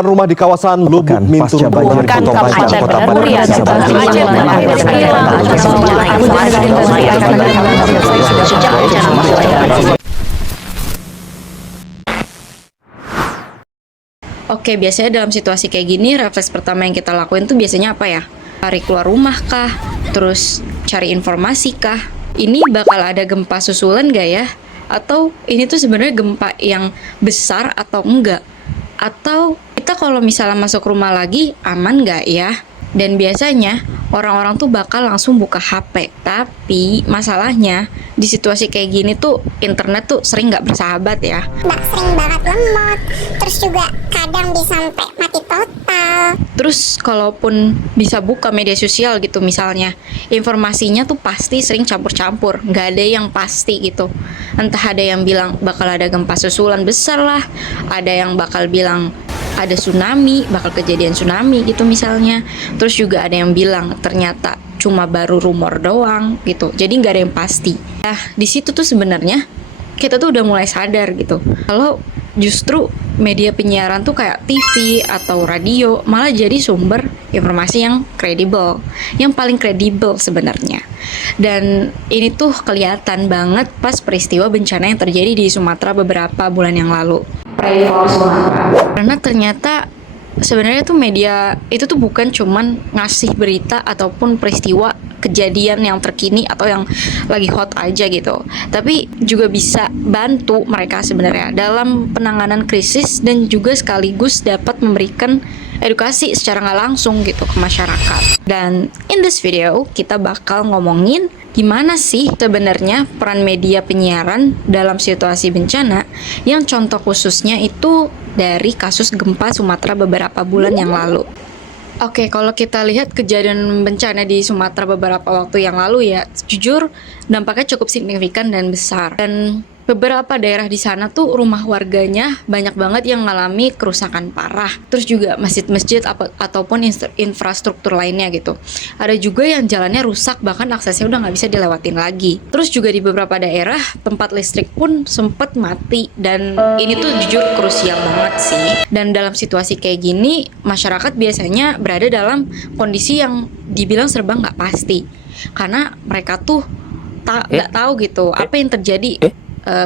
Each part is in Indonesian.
Rumah di kawasan Lubuk Mintung banjir Potong Panjang Kota Padang. Oke, biasanya dalam situasi kayak gini, refleks pertama yang kita lakuin tuh biasanya apa ya? Lari keluar rumah kah? Terus cari informasi kah? Ini bakal ada gempa susulan gak ya? Atau ini tuh sebenarnya gempa yang besar atau enggak? Atau kita kalau misalnya masuk rumah lagi, aman gak ya? Dan biasanya orang-orang tuh bakal langsung buka HP. Tapi masalahnya di situasi kayak gini tuh internet tuh sering nggak bersahabat ya. Sering banget lemot, terus juga kadang bisa sampai mati total. Terus kalaupun bisa buka media sosial gitu misalnya, informasinya tuh pasti sering campur-campur, nggak ada yang pasti gitu. Entah ada yang bilang bakal ada gempa susulan besar lah, ada yang bakal bilang ada tsunami, bakal kejadian tsunami gitu misalnya. Terus juga ada yang bilang ternyata cuma baru rumor doang gitu. Jadi nggak ada yang pasti. Nah, di situ tuh sebenarnya kita tuh udah mulai sadar gitu. Kalau justru media penyiaran tuh kayak TV atau radio malah jadi sumber informasi yang kredibel, yang paling kredibel sebenarnya. Dan ini tuh kelihatan banget pas peristiwa bencana yang terjadi di Sumatera beberapa bulan yang lalu. Karena ternyata sebenarnya tuh media itu tuh bukan cuman ngasih berita ataupun peristiwa kejadian yang terkini atau yang lagi hot aja gitu, tapi juga bisa bantu mereka sebenarnya dalam penanganan krisis dan juga sekaligus dapat memberikan edukasi secara nggak langsung gitu ke masyarakat. Dan in this video kita bakal ngomongin gimana sih sebenarnya peran media penyiaran dalam situasi bencana, yang contoh khususnya itu dari kasus gempa Sumatera beberapa bulan yang lalu. Oke, kalau kita lihat kejadian bencana di Sumatera beberapa waktu yang lalu ya, jujur dampaknya cukup signifikan dan besar. Dan beberapa daerah di sana tuh rumah warganya banyak banget yang mengalami kerusakan parah. Terus juga masjid-masjid ataupun infrastruktur lainnya gitu. Ada juga yang jalannya rusak, bahkan aksesnya udah nggak bisa dilewatin lagi. Terus juga di beberapa daerah tempat listrik pun sempat mati. Dan ini tuh jujur krusial banget sih. Dan dalam situasi kayak gini, masyarakat biasanya berada dalam kondisi yang dibilang serba nggak pasti. Karena mereka tuh nggak tahu gitu apa yang terjadi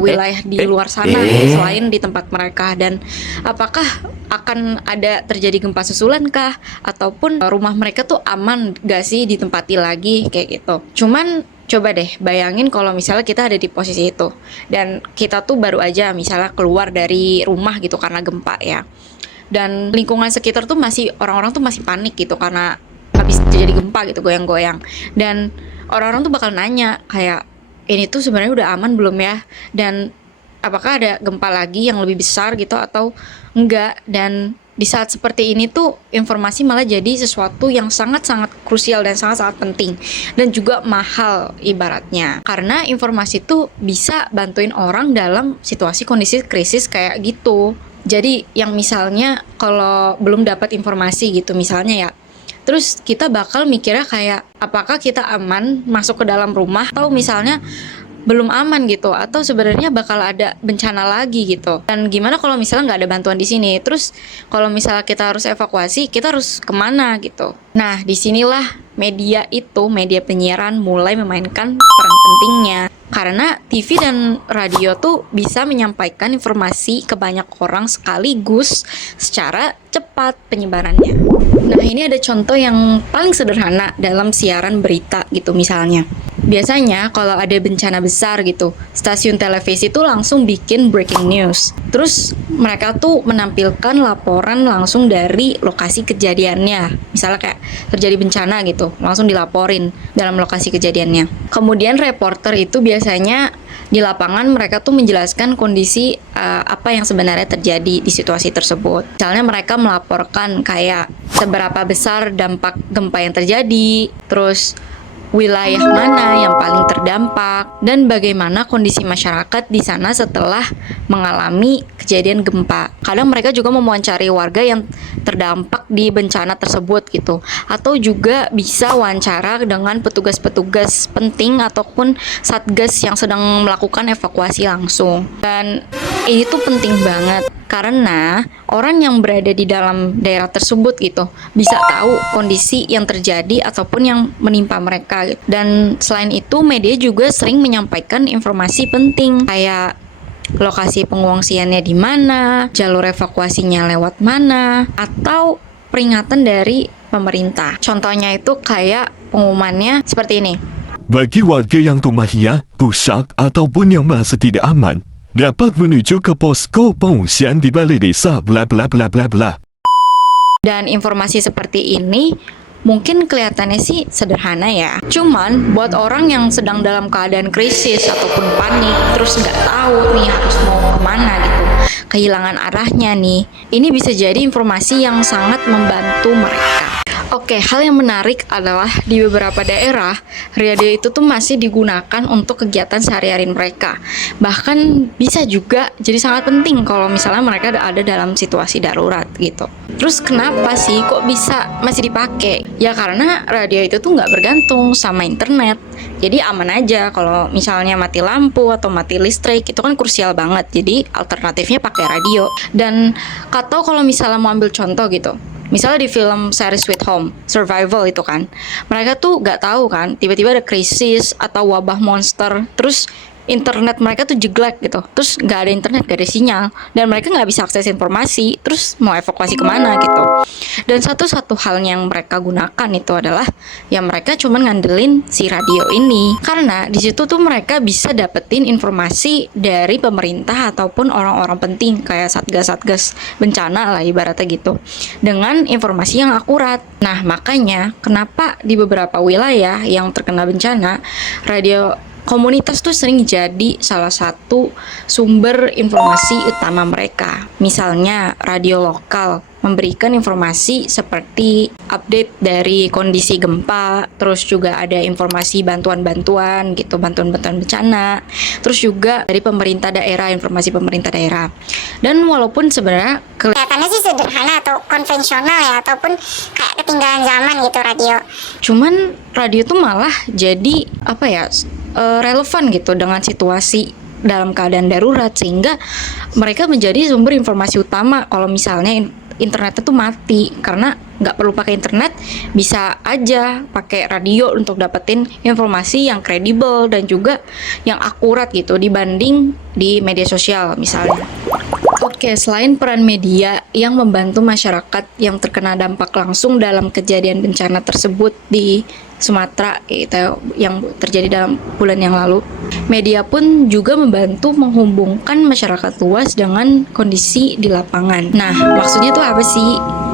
wilayah di luar sana selain di tempat mereka, dan apakah akan ada terjadi gempa susulan kah, ataupun rumah mereka tuh aman gak sih ditempati lagi kayak gitu. Cuman coba deh bayangin kalau misalnya kita ada di posisi itu dan kita tuh baru aja misalnya keluar dari rumah gitu karena gempa ya, dan lingkungan sekitar tuh masih orang-orang tuh masih panik gitu karena habis terjadi gempa gitu, goyang-goyang, dan orang-orang tuh bakal nanya kayak, ini tuh sebenarnya udah aman belum ya? Dan apakah ada gempa lagi yang lebih besar gitu atau enggak? Dan di saat seperti ini tuh informasi malah jadi sesuatu yang sangat-sangat krusial dan sangat-sangat penting dan juga mahal ibaratnya. Karena informasi tuh bisa bantuin orang dalam situasi kondisi krisis kayak gitu. Jadi yang misalnya kalau belum dapat informasi gitu misalnya ya, terus kita bakal mikirnya kayak, apakah kita aman masuk ke dalam rumah, atau misalnya belum aman gitu, atau sebenarnya bakal ada bencana lagi gitu. Dan gimana kalau misalnya nggak ada bantuan di sini? Terus kalau misalnya kita harus evakuasi, kita harus kemana gitu? Nah, disinilah media penyiaran mulai memainkan peran pentingnya. Karena TV dan radio tuh bisa menyampaikan informasi ke banyak orang sekaligus secara cepat penyebarannya. Nah, ini ada contoh yang paling sederhana dalam siaran berita gitu misalnya. Biasanya kalau ada bencana besar gitu, stasiun televisi tuh langsung bikin breaking news. Terus mereka tuh menampilkan laporan langsung dari lokasi kejadiannya. Misalnya kayak terjadi bencana gitu, langsung dilaporin dalam lokasi kejadiannya. Kemudian reporter itu biasanya di lapangan mereka tuh menjelaskan kondisi apa yang sebenarnya terjadi di situasi tersebut. Misalnya mereka melaporkan kayak seberapa besar dampak gempa yang terjadi, terus wilayah mana yang paling terdampak, dan bagaimana kondisi masyarakat di sana setelah mengalami kejadian gempa. Kadang mereka juga mewawancari warga yang terdampak di bencana tersebut gitu, atau juga bisa wawancara dengan petugas-petugas penting ataupun satgas yang sedang melakukan evakuasi langsung. Dan ini tuh penting banget karena orang yang berada di dalam daerah tersebut gitu bisa tahu kondisi yang terjadi ataupun yang menimpa mereka gitu. Dan selain itu media juga sering menyampaikan informasi penting kayak lokasi pengungsiannya di mana, jalur evakuasinya lewat mana, atau peringatan dari pemerintah. Contohnya itu kayak pengumumannya seperti ini. Bagi warga yang rumahnya rusak ataupun yang merasa tidak aman, dapat menuju ke posko pengungsian di balai desa bla bla bla bla bla. Dan informasi seperti ini mungkin kelihatannya sih sederhana ya. Cuman buat orang yang sedang dalam keadaan krisis ataupun panik, terus nggak tahu nih harus mau kemana gitu, kehilangan arahnya nih, ini bisa jadi informasi yang sangat membantu mereka. Oke, hal yang menarik adalah di beberapa daerah, radio itu tuh masih digunakan untuk kegiatan sehari-hari mereka. Bahkan bisa juga jadi sangat penting kalau misalnya mereka ada dalam situasi darurat gitu. Terus kenapa sih kok bisa masih dipakai? Ya karena radio itu tuh nggak bergantung sama internet. Jadi aman aja kalau misalnya mati lampu atau mati listrik, itu kan krusial banget. Jadi alternatifnya pakai radio. Dan atau kalau misalnya mau ambil contoh gitu, misalnya di film series Sweet Home, Survival itu kan, mereka tuh gak tahu kan, tiba-tiba ada krisis atau wabah monster, terus internet mereka tuh jeglek gitu, terus gak ada internet, gak ada sinyal, dan mereka gak bisa akses informasi, terus mau evakuasi kemana gitu. Dan satu-satu hal yang mereka gunakan itu adalah ya mereka cuman ngandelin si radio ini, karena di situ tuh mereka bisa dapetin informasi dari pemerintah ataupun orang-orang penting kayak satgas-satgas bencana lah ibaratnya gitu, dengan informasi yang akurat. Nah makanya kenapa di beberapa wilayah yang terkena bencana, radio komunitas tuh sering jadi salah satu sumber informasi utama mereka. Misalnya radio lokal memberikan informasi seperti update dari kondisi gempa, terus juga ada informasi bantuan-bantuan gitu, bantuan-bantuan bencana, terus juga dari pemerintah daerah, informasi pemerintah daerah. Dan walaupun sebenarnya Kelihatannya sih sederhana atau konvensional ya, ataupun kayak ketinggalan zaman gitu radio. cuman radio tuh malah jadi apa ya, relevan gitu dengan situasi dalam keadaan darurat, sehingga mereka menjadi sumber informasi utama kalau misalnya internetnya tuh mati. Karena nggak perlu pakai internet, bisa aja pakai radio untuk dapetin informasi yang kredibel dan juga yang akurat gitu dibanding di media sosial misalnya. Oke, selain peran media yang membantu masyarakat yang terkena dampak langsung dalam kejadian bencana tersebut di Sumatera itu yang terjadi dalam bulan yang lalu, media pun juga membantu menghubungkan masyarakat luas dengan kondisi di lapangan. Nah, maksudnya itu apa sih?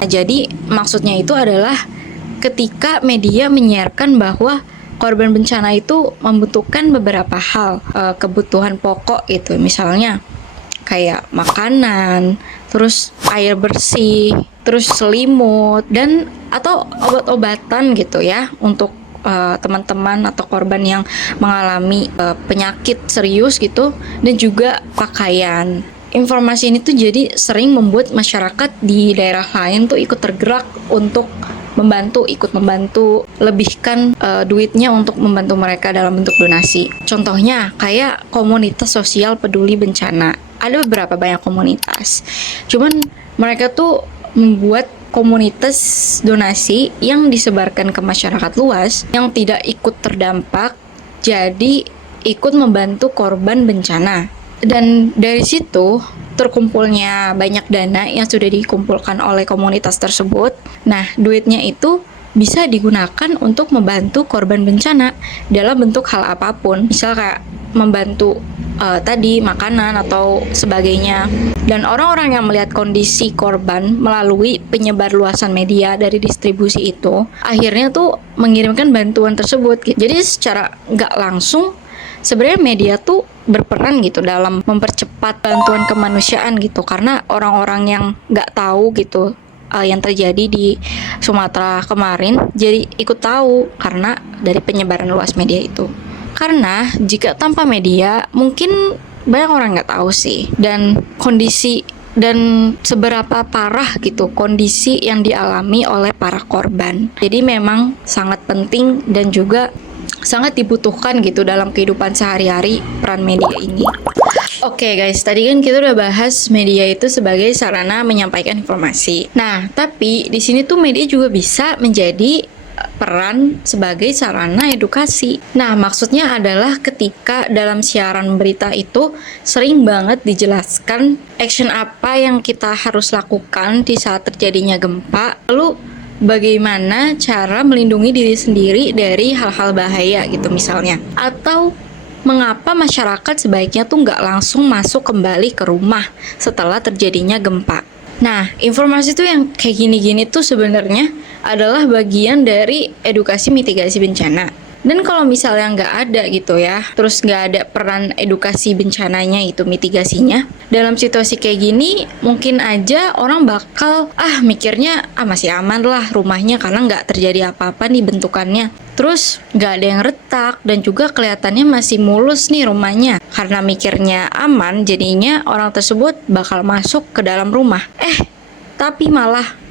Nah, jadi maksudnya itu adalah ketika media menyiarkan bahwa korban bencana itu membutuhkan beberapa hal, kebutuhan pokok itu, misalnya kayak makanan, terus air bersih, terus selimut, dan atau obat-obatan gitu ya untuk teman-teman atau korban yang mengalami penyakit serius gitu, dan juga pakaian. Informasi ini tuh jadi sering membuat masyarakat di daerah lain tuh ikut tergerak untuk ikut membantu, lebihkan duitnya untuk membantu mereka dalam bentuk donasi. Contohnya kayak komunitas sosial peduli bencana. Ada beberapa banyak komunitas, cuman mereka tuh membuat komunitas donasi yang disebarkan ke masyarakat luas yang tidak ikut terdampak, jadi ikut membantu korban bencana. Dan dari situ terkumpulnya banyak dana yang sudah dikumpulkan oleh komunitas tersebut. Nah, duitnya itu bisa digunakan untuk membantu korban bencana dalam bentuk hal apapun. Misal kayak membantu tadi makanan atau sebagainya. Dan orang-orang yang melihat kondisi korban melalui penyebar luasan media dari distribusi itu, akhirnya tuh mengirimkan bantuan tersebut. Jadi secara nggak langsung sebenarnya media tuh berperan gitu dalam mempercepat bantuan kemanusiaan gitu, karena orang-orang yang nggak tahu gitu yang terjadi di Sumatera kemarin jadi ikut tahu karena dari penyebaran luas media itu. Karena jika tanpa media mungkin banyak orang nggak tahu sih dan kondisi dan seberapa parah gitu kondisi yang dialami oleh para korban. Jadi memang sangat penting dan juga sangat dibutuhkan gitu dalam kehidupan sehari-hari peran media ini. Oke guys, tadi kan kita udah bahas media itu sebagai sarana menyampaikan informasi. Nah, tapi di sini tuh media juga bisa menjadi peran sebagai sarana edukasi. Nah, maksudnya adalah ketika dalam siaran berita itu sering banget dijelaskan action apa yang kita harus lakukan di saat terjadinya gempa, lalu bagaimana cara melindungi diri sendiri dari hal-hal bahaya gitu misalnya. Atau mengapa masyarakat sebaiknya tuh nggak langsung masuk kembali ke rumah setelah terjadinya gempa. Nah, informasi tuh yang kayak gini-gini tuh sebenarnya adalah bagian dari edukasi mitigasi bencana. Dan kalau misalnya nggak ada gitu ya, terus nggak ada peran edukasi bencananya itu mitigasinya, dalam situasi kayak gini mungkin aja orang bakal mikirnya masih aman lah rumahnya karena nggak terjadi apa-apa nih bentukannya. Terus nggak ada yang retak dan juga kelihatannya masih mulus nih rumahnya. Karena mikirnya aman, jadinya orang tersebut bakal masuk ke dalam rumah. Tapi malah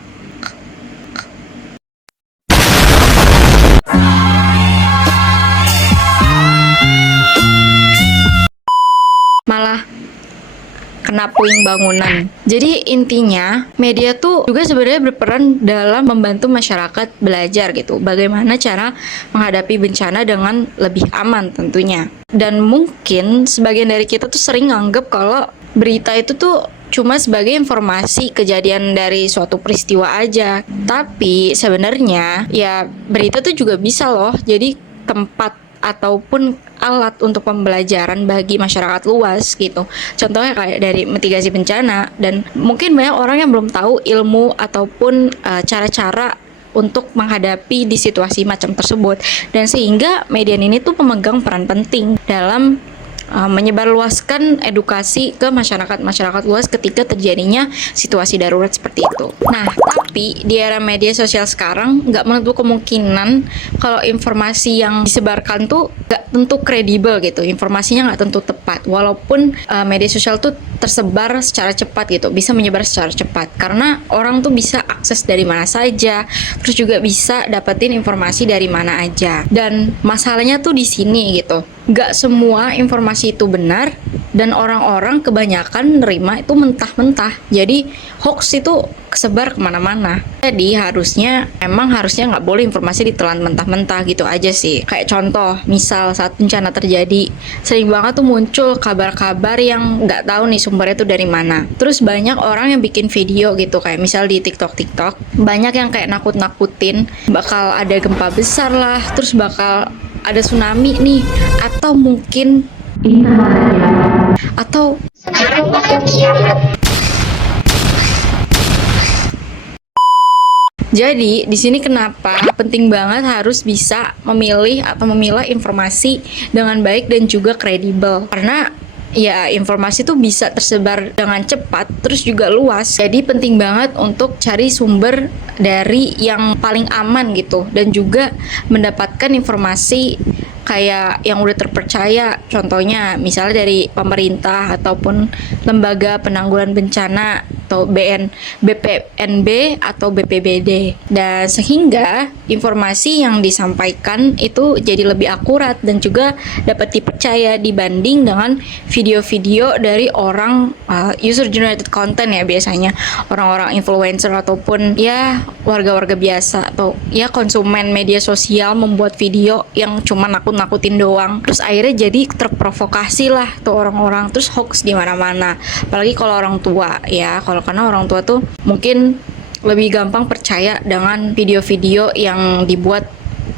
kena puing bangunan. Jadi intinya media tuh juga sebenarnya berperan dalam membantu masyarakat belajar gitu. Bagaimana cara menghadapi bencana dengan lebih aman tentunya. Dan mungkin sebagian dari kita tuh sering nganggep kalau berita itu tuh cuma sebagai informasi kejadian dari suatu peristiwa aja. Tapi sebenarnya ya berita tuh juga bisa loh jadi tempat ataupun alat untuk pembelajaran bagi masyarakat luas gitu. Contohnya kayak dari mitigasi bencana, dan mungkin banyak orang yang belum tahu ilmu ataupun cara-cara untuk menghadapi di situasi macam tersebut. Dan sehingga media ini tuh pemegang peran penting dalam menyebarluaskan edukasi ke masyarakat luas ketika terjadinya situasi darurat seperti itu. Nah, tapi di era media sosial sekarang nggak menutup kemungkinan kalau informasi yang disebarkan tuh nggak tentu kredibel gitu, informasinya nggak tentu tepat, walaupun media sosial tuh tersebar secara cepat gitu, bisa menyebar secara cepat karena orang tuh bisa akses dari mana saja, terus juga bisa dapetin informasi dari mana aja. Dan masalahnya tuh di sini gitu, nggak semua informasi itu benar dan orang-orang kebanyakan nerima itu mentah-mentah. Jadi hoax itu kesebar kemana-mana. Jadi harusnya nggak boleh informasi ditelan mentah-mentah gitu aja sih. Kayak contoh, misal saat bencana terjadi, sering banget tuh muncul kabar-kabar yang nggak tahu nih sumbernya tuh dari mana. Terus banyak orang yang bikin video gitu, kayak misal di TikTok, banyak yang kayak nakut-nakutin bakal ada gempa besar lah, terus bakal ada tsunami nih, atau mungkin atau jadi di sini kenapa penting banget harus bisa memilih atau memilah informasi dengan baik dan juga kredibel, karena ya informasi tuh bisa tersebar dengan cepat terus juga luas. Jadi penting banget untuk cari sumber dari yang paling aman gitu, dan juga mendapatkan informasi kayak yang udah terpercaya, contohnya misalnya dari pemerintah ataupun lembaga penanggulangan bencana atau BPNB atau BPBD. Dan sehingga informasi yang disampaikan itu jadi lebih akurat dan juga dapat dipercaya dibanding dengan video-video dari orang user generated content ya, biasanya orang-orang influencer ataupun ya warga-warga biasa atau ya konsumen media sosial membuat video yang cuma nakut-nakutin doang. Terus akhirnya jadi terprovokasi lah tuh orang-orang, terus hoax di mana-mana. Apalagi kalau orang tua ya, karena orang tua tuh mungkin lebih gampang percaya dengan video-video yang dibuat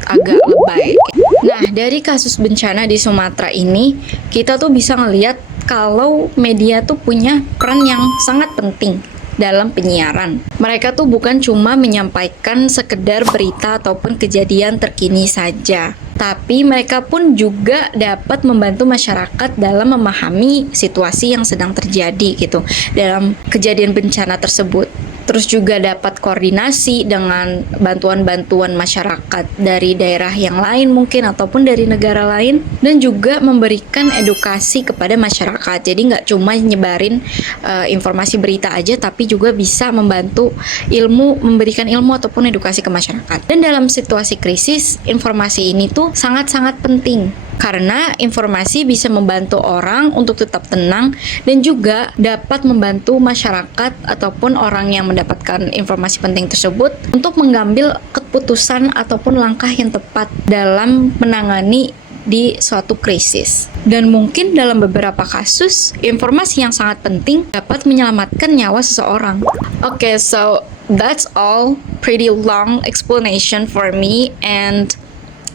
agak lebay. Nah, dari kasus bencana di Sumatera ini, kita tuh bisa ngelihat kalau media tuh punya peran yang sangat penting dalam penyiaran. Mereka tuh bukan cuma menyampaikan sekedar berita ataupun kejadian terkini saja, tapi mereka pun juga dapat membantu masyarakat dalam memahami situasi yang sedang terjadi gitu dalam kejadian bencana tersebut. Terus juga dapat koordinasi dengan bantuan-bantuan masyarakat dari daerah yang lain mungkin ataupun dari negara lain, dan juga memberikan edukasi kepada masyarakat. Jadi nggak cuma nyebarin informasi berita aja, tapi juga bisa membantu memberikan ilmu ataupun edukasi ke masyarakat. Dan dalam situasi krisis, informasi ini tuh sangat-sangat penting Karena informasi bisa membantu orang untuk tetap tenang dan juga dapat membantu masyarakat ataupun orang yang mendapatkan informasi penting tersebut untuk mengambil keputusan ataupun langkah yang tepat dalam menangani di suatu krisis. Dan mungkin dalam beberapa kasus, informasi yang sangat penting dapat menyelamatkan nyawa seseorang. Okay, so that's all. Pretty long explanation for me, and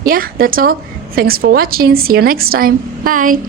yeah, that's all. Thanks for watching. See you next time. Bye.